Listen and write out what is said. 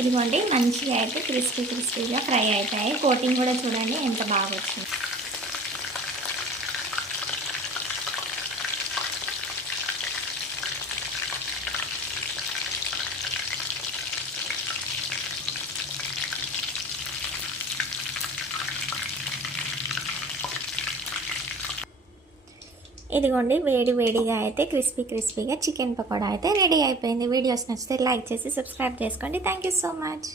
ఇదిగోండి మంచిగా అయితే క్రిస్పీగా ఫ్రై అవుతాయి. కోటింగ్ కూడా చూడండి ఎంత బాగా వచ్చింది. ఇదిగోండి వేడిగా అయితే క్రిస్పీగా చికెన్ పకోడా అయితే రెడీ అయిపోయింది. వీడియోస్ నచ్చితే లైక్ చేసి సబ్స్క్రైబ్ చేసుకోండి. Thank you so much.